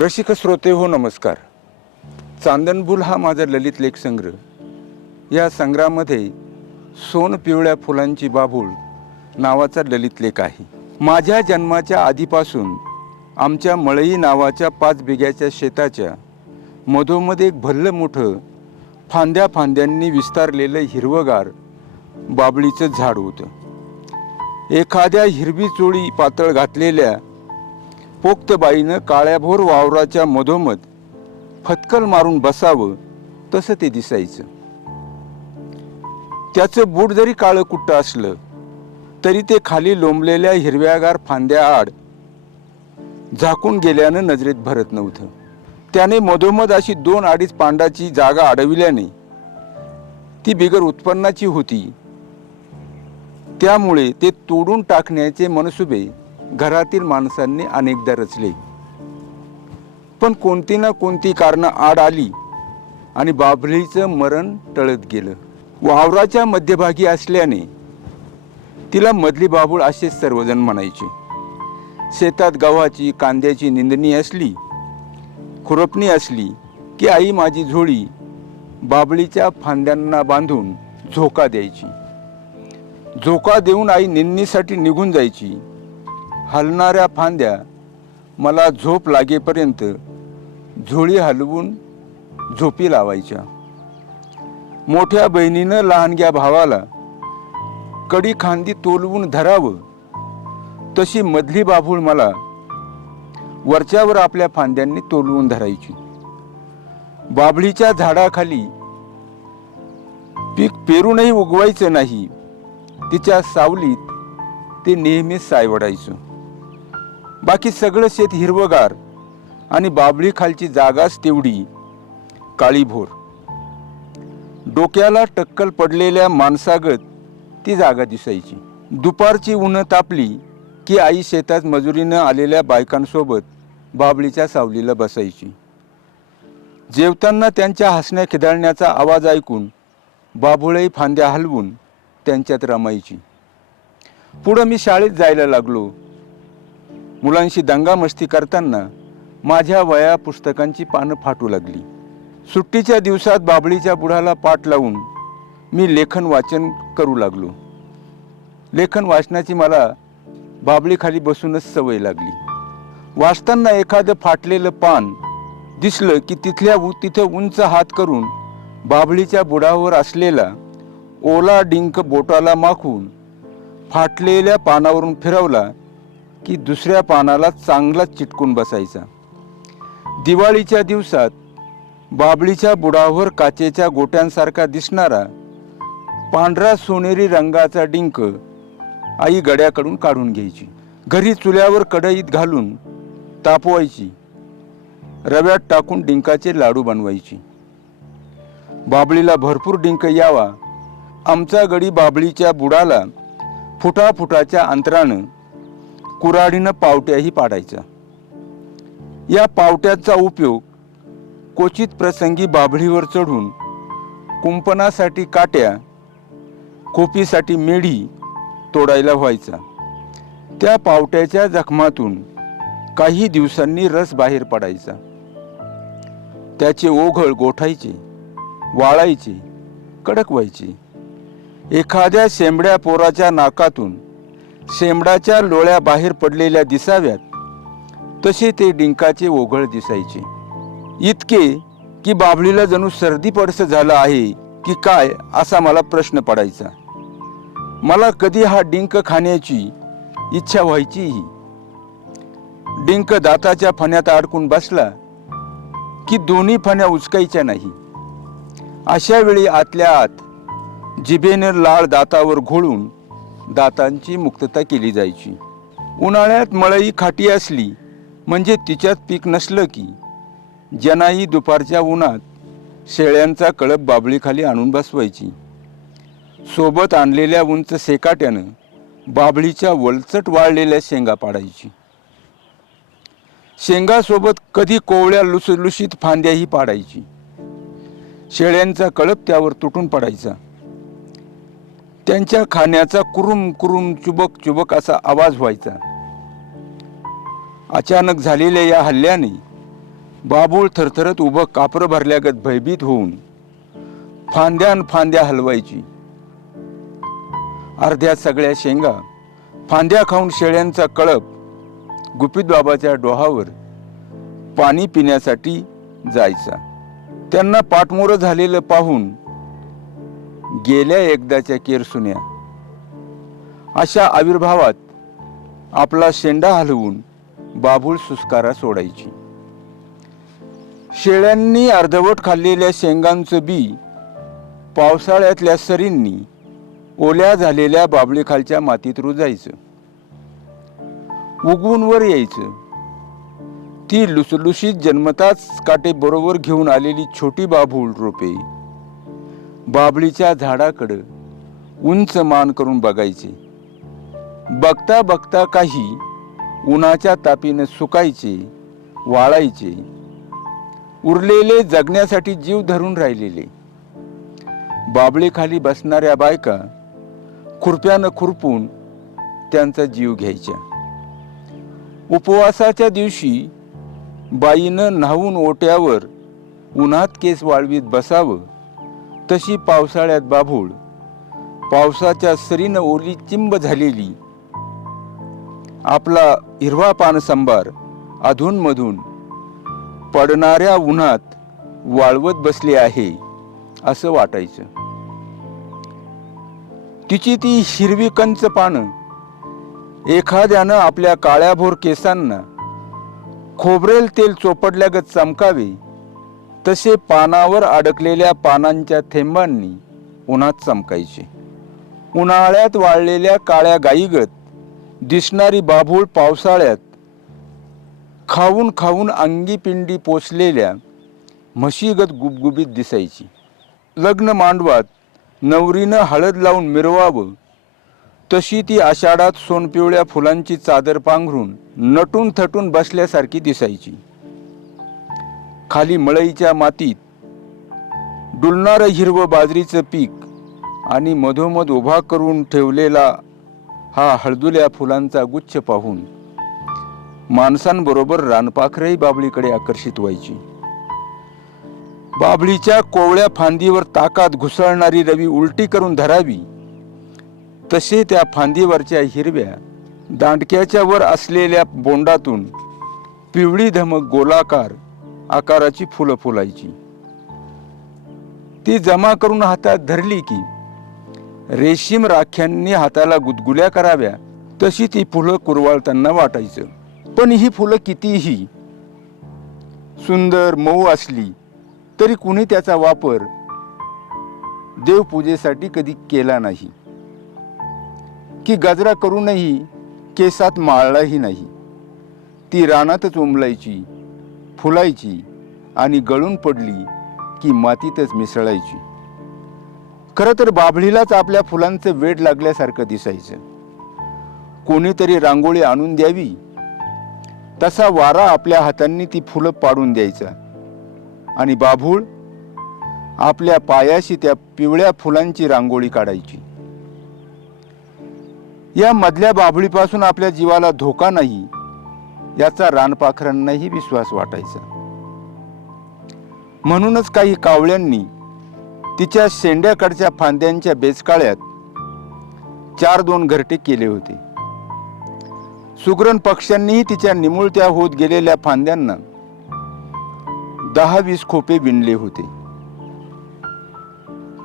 रसिक श्रोते हो नमस्कार. चांदणबुल हा माझा ललित लेख संग्रह. या संग्रहामध्ये सोन पिवळ्या फुलांची बाभूळ नावाचा ललित लेख आहे. माझ्या जन्माच्या आधीपासून आमच्या मळई नावाच्या 5 बिघ्याच्या शेताच्या मधोमध एक भल्लं मोठं फांद्या फांद्यांनी विस्तारलेलं हिरवगार बाभळीचं झाड होतं. एखाद्या हिरवी चोळी पातळ घातलेल्या पोक्त बाईनं काळ्याभोर वावराच्या मधोमध फटकल मारून बसावं तसं ते दिसायचं. त्याचं बूट जरी काळं कुट्ट असलं तरी ते खाली लोंबलेल्या हिरव्यागार फांद्या आड झाकून गेल्यानं नजरेत भरत नव्हतं. त्याने मधोमध अशी 2-2.5 पांडाची जागा अडविल्याने ती बिगर उत्पन्नाची होती. त्यामुळे ते तोडून टाकण्याचे मनसुबे घरातील माणसांनी अनेकदा रचले. पण कोणती ना कोणती कारणं आड आली आणि बाभळीचं मरण टळत गेलं. वावराच्या मध्यभागी असल्याने तिला मधली बाभूळ असेच सर्वजण म्हणायचे. शेतात गव्हाची कांद्याची निंदणी असली, खुरपणी असली की आई माझी झोळी बाभळीच्या फांद्यांना बांधून झोका द्यायची. झोका देऊन आई निंदणीसाठी निघून जायची. हलणाऱ्या फांद्या मला झोप लागेपर्यंत झोळी हलवून झोपी लावायच्या. मोठ्या बहिणीनं लहानग्या भावाला कडी खांदी तोलवून धरावं तशी मधली बाभूळ मला वरच्यावर आपल्या फांद्यांनी तोलवून धरायची. बाभळीच्या झाडाखाली पीक पेरूनही उगवायचं नाही, तिच्या सावलीत ते नेहमीच सायवडायचं. बाकी सगळं शेत हिरवगार आणि बाभळी खालची जागाच तेवढी काळीभोर. डोक्याला टक्कल पडलेल्या माणसागत ती जागा दिसायची. दुपारची उन्हं तापली की आई शेतात मजुरीनं आलेल्या बायकांसोबत बाभळीच्या सावलीला बसायची. जेवताना त्यांच्या हसण्या खिदळण्याचा आवाज ऐकून बाभूळही फांद्या हलवून त्यांच्यात रमायची. पुढं मी शाळेत जायला लागलो. मुलांशी दंगामस्ती करताना माझ्या वया पुस्तकांची पानं फाटू लागली. सुट्टीच्या दिवसात बाभळीच्या बुडाला पाठ लावून मी लेखन वाचन करू लागलो. लेखन वाचनाची मला बाभळीखाली बसूनच सवय लागली. वाचताना एखादं फाटलेलं पान दिसलं की तिथं उंच हात करून बाभळीच्या बुडावर असलेला ओला डिंक बोटाला माखून फाटलेल्या पानावरून फिरवला की दुसऱ्या पानाला चांगलाच चिटकून बसायचा. दिवाळीच्या दिवसात बाभळीच्या बुडावर काचेच्या गोट्यांसारखा दिसणारा पांढरा सोनेरी रंगाचा डिंक आई गड्याकडून काढून घ्यायची. घरी चुल्यावर कढईत घालून तापवायची. रव्यात टाकून डिंकाचे लाडू बनवायची. बाभळीला भरपूर डिंक यावा आमचा गडी बाभळीच्या बुडाला फुटाफुटाच्या अंतरानं कुऱ्हाडीनं पावट्याही पाडायचा. या पावट्याचा उपयोग क्वचित प्रसंगी बाभळीवर चढून कुंपणासाठी काट्या, खोपीसाठी मेढी तोडायला व्हायचा. त्या पावट्याच्या जखमातून काही दिवसांनी रस बाहेर पडायचा. त्याचे ओघळ गोठायचे, वाळायचे, कडक व्हायचे. एखाद्या शेंबड्या पोराच्या नाकातून शेंबडाच्या लोळ्या बाहेर पडलेल्या दिसाव्यात तसे ते डिंकाचे ओघळ दिसायचे. इतके की बाभळीला जणू सर्दी पडसं झालं आहे की काय असा मला प्रश्न पडायचा. मला कधी हा डिंक खाण्याची इच्छा व्हायचीही. डिंक दाताच्या फण्यात अडकून बसला की दोन्ही फण्या उचकायच्या नाही. अशा वेळी आतल्या आत जिभेने लाळ दातावर घोळून दातांची मुक्तता केली जायची. उन्हाळ्यात मळई खाटी असली म्हणजे तिच्यात पीक नसलं की जनाई दुपारच्या उन्हात शेळ्यांचा कळप बाभळीखाली आणून बसवायची. सोबत आणलेल्या उंच सेकाट्यानं बाभळीच्या वलचट वाळलेल्या शेंगा पाडायची. शेंगासोबत कधी कोवळ्या लुसलुशीत फांद्याही पाडायची. शेळ्यांचा कळप त्यावर तुटून पडायचा. त्यांच्या खाण्याचा कुरुम कुरुम चुबक चुबक असा आवाज व्हायचा. अचानक झालेल्या या हल्ल्याने बाबूळ थरथरत उभं कापरं भरल्यागत भयभीत होऊन फांद्यान फांद्या हलवायची. अर्ध्या सगळ्या शेंगा फांद्या खाऊन शेळ्यांचा कळप गुपित बाबाच्या डोहावर पाणी पिण्यासाठी जायचा. त्यांना पाठमोरं झालेलं पाहून गेल्या एकदाच्या केरसुन्या अशा आविर्भावात आपला शेंडा हलवून बाबूळ सुस्कारा सोडायची. शेळ्यांनी अर्धवट खाल्लेल्या शेंगांचं बी पावसाळ्यातल्या सरींनी ओल्या झालेल्या बाबळीखालच्या मातीत रुजायचं. उगवून वर यायचं. ती लुसलुशीत जन्मताच काटे बरोबर घेऊन आलेली छोटी बाबूळ रोपे बाबळीच्या झाडाकडं उंच मान करून बघायचे. बघता बघता काही उन्हाच्या तापीनं सुकायचे, वाळायचे. उरलेले जगण्यासाठी जीव धरून राहिलेले बाबळीखाली बसणाऱ्या बायका खुरप्यानं खुरपून त्यांचा जीव घ्यायच्या. उपवासाच्या दिवशी बाईनं न्हावून ओट्यावर उन्हात केस वाळवीत बसावं, तशी पावसाळ्यात बाबूळ पावसाच्या सरीनं ओली चिंब झालेली आपला हिरवा पानसंभार अधूनमधून पडणाऱ्या उन्हात वाळवत बसली आहे असं वाटायचं. तिची ती हिरवी कंच पानं एखाद्यानं आपल्या काळ्याभोर केसांना खोबरेल तेल चोपडल्यागत चमकावे, तसे पानावर अडकलेल्या पानांच्या थेंबांनी उन्हात चमकायचे. उन्हाळ्यात वाळलेल्या काळ्या गाईगत दिसणारी बाभूळ पावसाळ्यात खाऊन खाऊन अंगी पिंडी पोचलेल्या म्हशीगत गुबगुबीत दिसायची. लग्न मांडवात नवरीनं हळद लावून मिरवावं, तशी ती आषाढात सोनपिवळ्या फुलांची चादर पांघरून नटून थटून बसल्यासारखी दिसायची. खाली मळईच्या मातीत डुलणारं हिरवं बाजरीचं पीक आणि मधोमध उभा करून ठेवलेला हा हळदुल्या फुलांचा गुच्छ पाहून माणसांबरोबर रानपाखरही बाबळीकडे आकर्षित व्हायची. बाबळीच्या कोवळ्या फांदीवर ताकात घुसळणारी रवी उलटी करून धरावी, तसे त्या फांदीवरच्या हिरव्या दांडक्याच्या वर असलेल्या बोंडातून पिवळी धमक गोलाकार आकाराची फुलं फुलायची. ती जमा करून हातात धरली की रेशीम राख्यांनी हाताला गुदगुल्या कराव्या, तशी ती फुलं कुरवाळताना वाटायचं. पण ही फुलं कितीही सुंदर मऊ असली तरी कुणी त्याचा वापर देवपूजेसाठी कधी केला नाही, की गजरा करूनही केसात माळलाही नाही. ती रानातच उमलायची, फुलायची आणि गळून पडली की मातीतच मिसळायची. खरं तर बाभळीलाच आपल्या फुलांचं वेड लागल्यासारखं दिसायचं. कोणीतरी रांगोळी आणून द्यावी, तसा वारा आपल्या हातांनी ती फुलं पाडून द्यायचा आणि बाभूळ आपल्या पायाशी त्या पिवळ्या फुलांची रांगोळी काढायची. या मधल्या बाभळीपासून आपल्या जीवाला धोका नाही याचा रानपाखरांनाही विश्वास वाटायचा. म्हणूनच काही कावळ्यांनी तिच्या शेंड्याकडच्या फांद्यांच्या बेचकाळ्यात 4-2 घरटे केले होते. सुगरण पक्ष्यांनीही तिच्या निमुळत्या होत गेलेल्या फांद्यांना 10-20 खोपे विणले होते.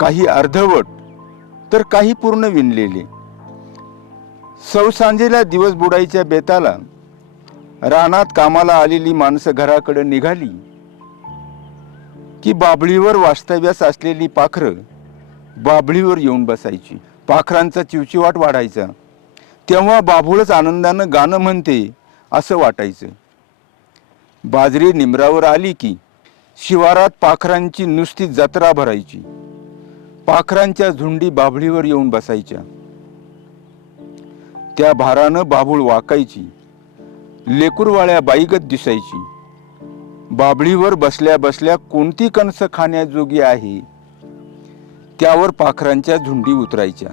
काही अर्धवट तर काही पूर्ण विणलेले. सौसांजेला दिवस बुडायच्या बेताला रानात कामाला आलेली माणसं घराकडे निघाली की बाभळीवर वास्तव्यास असलेली पाखरं बाभळीवर येऊन बसायची. पाखरांचा चिवचिवाट वाढायचा. तेव्हा बाभूळच आनंदानं गाणं म्हणते असं वाटायचं. बाजरी निमरावर आली की शिवारात पाखरांची नुसती जत्रा भरायची. पाखरांच्या झुंडी बाभळीवर येऊन बसायच्या. त्या भारानं बाभूळ वाकायची, लेकुरवाळ्या बाईगत दिसायची. बाभळीवर बसल्या बसल्या कोणती कणसं खाण्याजोगी आहे त्यावर पाखरांच्या झुंडी उतरायच्या.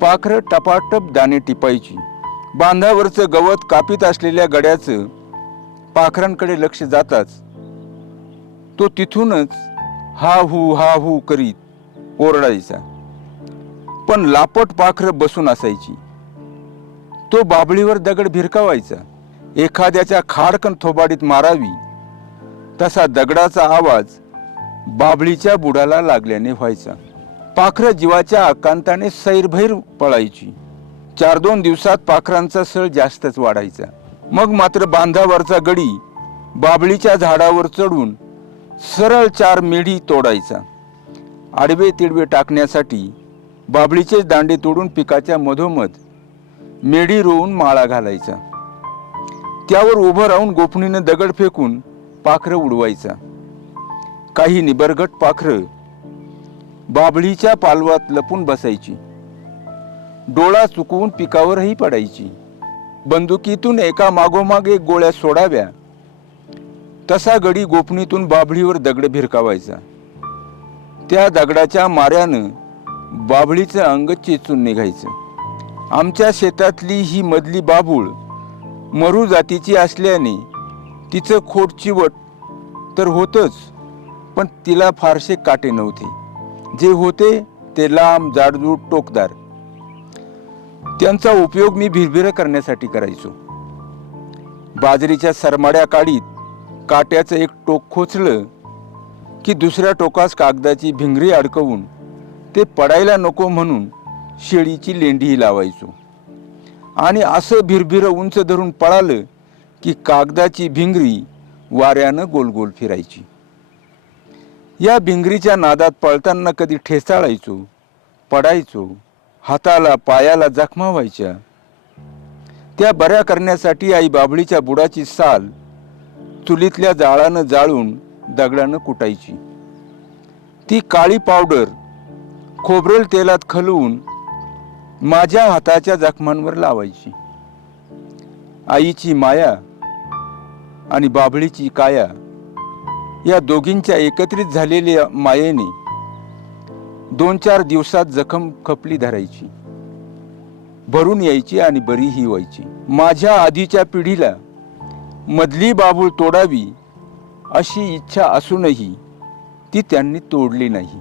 पाखरं टपाटप दाणे टिपायची. बांधावरचं गवत कापीत असलेल्या गड्याचं पाखरांकडे लक्ष जाताच तो तिथूनच हा हू करीत ओरडायचा. पण लापट पाखरं बसून असायची. तो बाभळीवर दगड भिरकावायचा. एखाद्याच्या खाडकन थोबाडीत मारावी तसा दगडाचा आवाज बाभळीच्या बुडाला लागल्याने व्हायचा. पाखरं जीवाच्या आकांताने सैरभैर पळायची. 4-2 दिवसात पाखरांचा सळ जास्तच वाढायचा. मग मात्र बांधावरचा गडी बाभळीच्या झाडावर चढून सरळ 4 मेढी तोडायचा. आडवे तिडवे टाकण्यासाठी बाभळीचे दांडे तोडून पिकाच्या मधोमध मेढी रोवून माळा घालायचा. त्यावर उभं राहून गोफणीनं दगड फेकून पाखरं उडवायचा. काही निबरगट पाखरं बाभळीच्या पालवात लपून बसायची. डोळा चुकवून पिकावरही पडायची. बंदुकीतून एका मागोमाग एक गोळ्या सोडाव्या तसा गडी गोफणीतून बाभळीवर दगड भिरकावायचा. त्या दगडाच्या माऱ्यानं बाभळीचं अंग चेचून निघायचं. आमच्या शेतातली ही मधली बाभूळ मरू जातीची असल्याने तिचं खोट चिवट तर होतच, पण तिला फारसे काटे नव्हते. जे होते ते लांब जाडजूड टोकदार. त्यांचा उपयोग मी भिरभिरं करण्यासाठी करायचो. बाजरीच्या सरमाड्या काढीत काट्याचं एक टोक खोचलं की दुसऱ्या टोकास कागदाची भिंगरी अडकवून ते पडायला नको म्हणून शेळीची लेंडीही लावायचो. आणि असं भिरभिरं उंच धरून पळालं की कागदाची भिंगरी वाऱ्यानं गोलगोल फिरायची. या भिंगरीच्या नादात पळताना कधी ठेचाळायचो, पडायचो, हाताला पायाला जखमा व्हायच्या. त्या बऱ्या करण्यासाठी आई बाभळीच्या बुडाची साल चुलीतल्या जाळानं जाळून दगडानं कुटायची. ती काळी पावडर खोबरेल तेलात खलवून माझ्या हाताच्या जखमांवर लावायची. आईची माया आणि बाभळीची काया या दोघींच्या एकत्रित झालेल्या मायेने 2-4 दिवसात जखम खपली धरायची, भरून यायची आणि बरीही व्हायची. माझ्या आधीच्या पिढीला मधली बाभूळ तोडावी अशी इच्छा असूनही ती त्यांनी तोडली नाही.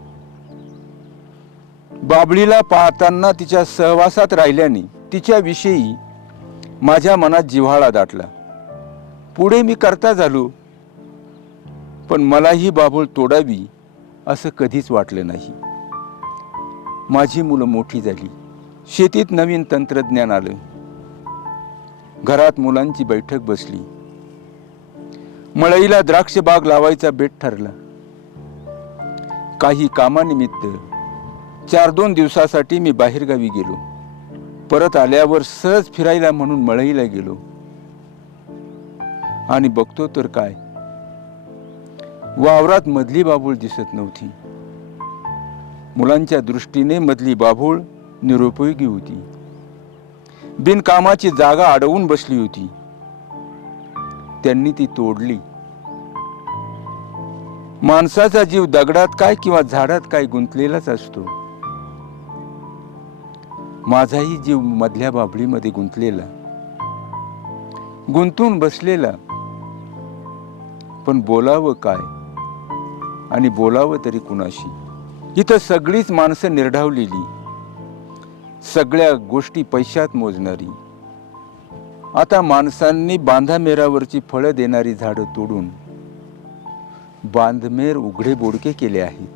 बाभळीला पाहताना तिच्या सहवासात राहिल्याने तिच्याविषयी माझ्या मनात जिव्हाळा दाटला. पुढे मी करता झालो, पण मलाही बाभूळ तोडावी असं कधीच वाटलं नाही. माझी मुलं मोठी झाली. शेतीत नवीन तंत्रज्ञान आलं. घरात मुलांची बैठक बसली. मळईला द्राक्ष बाग लावायचा बेत ठरला. काही कामानिमित्त 4-2 दिवसासाठी मी बाहेरगावी गेलो. परत आल्यावर सहज फिरायला म्हणून मळईला गेलो आणि बघतो तर काय, वावरात मधली बाभूळ दिसत नव्हती. मुलांच्या दृष्टीने मधली बाभूळ निरुपयोगी होती. बिनकामाची जागा अडवून बसली होती. त्यांनी ती तोडली. माणसाचा जीव दगडात काय किंवा झाडात काय गुंतलेलाच असतो. माझाही जीव मधल्या बाभळीमध्ये गुंतलेला, गुंतून बसलेला. पण बोलावं काय आणि बोलावं तरी कुणाशी? इथं सगळीच माणसं निर्ढावलेली, सगळ्या गोष्टी पैशात मोजणारी. आता माणसांनी बांधामेरावरची फळं देणारी झाडं तोडून बांधमेर उघडे बोडके केले आहेत.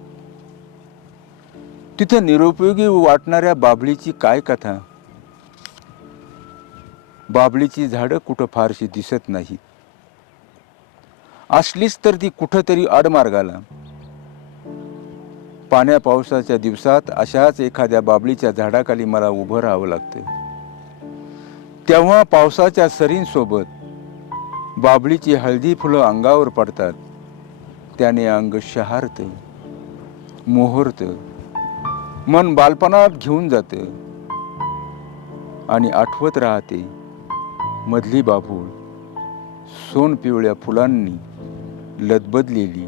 तिथं निरुपयोगी वाटणाऱ्या बाभळीची काय कथा? बाभळीची झाडं कुठं फारशी दिसत नाहीत. असलीच तर ती कुठंतरी आडमार्गाला. पाण्या पावसाच्या दिवसात अशाच एखाद्या बाभळीच्या झाडाखाली मला उभं राहावं लागतं. तेव्हा पावसाच्या सरींसोबत बाभळीची हळदी फुलं अंगावर पडतात. त्याने अंग शहारतं, मोहरतं, मन बालपणात घेऊन जातं आणि आठवत राहते मधली बाभूळ सोन पिवळ्या फुलांनी लदबदलेली,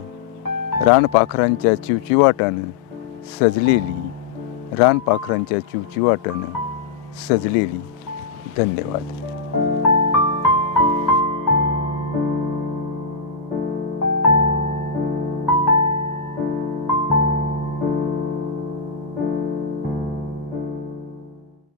रानपाखरांच्या चिवचिवाटानं सजलेली, रानपाखरांच्या चिवचिवाटानं सजलेली. धन्यवाद.